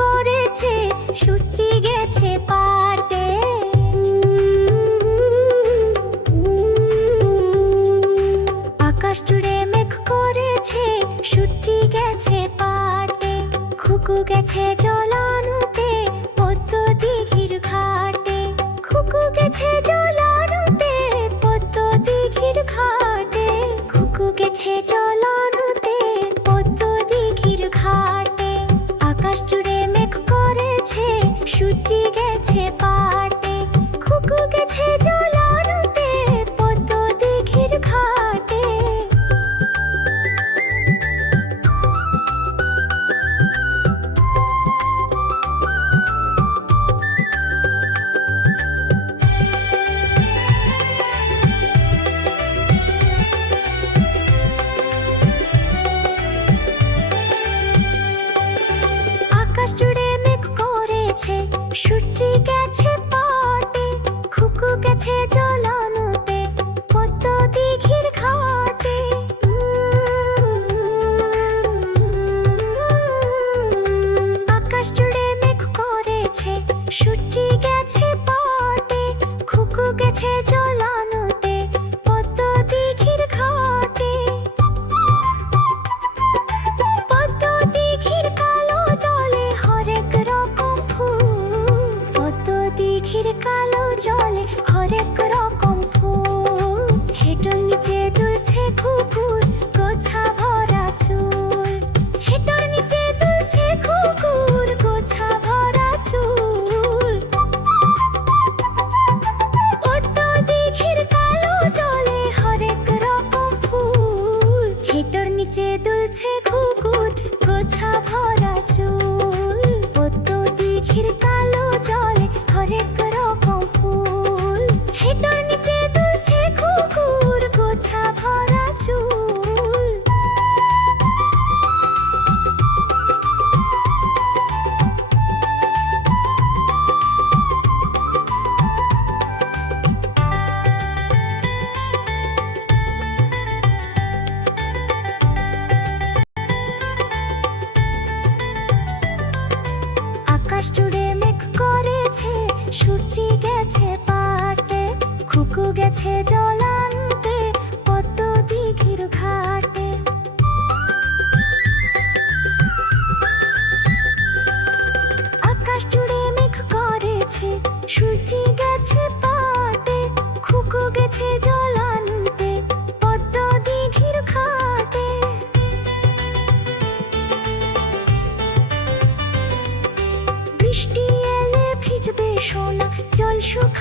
করেছে সুচি গেছে পাটে আকাশ জুড়ে মেঘ করেছে সুচি গেছে পাটে খুকু গেছে জলানো গেছে সূর্যি গেছে পটে খুকু গেছে হরেক রকম ফুল হেঁটার নিচে দুলছে আকাশ জুড়ে গেছে, সূর্যি গেছে পাটে খুকু গেছে জলান্তে দিঘির ঘাটে। আকাশ জুড়ে মেঘ করেছে, সূর্যি গেছে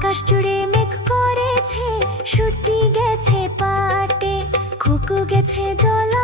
আকাশ জুড়ে মেঘ করেছে সুটি গেছে পাটে খুকু গেছে জল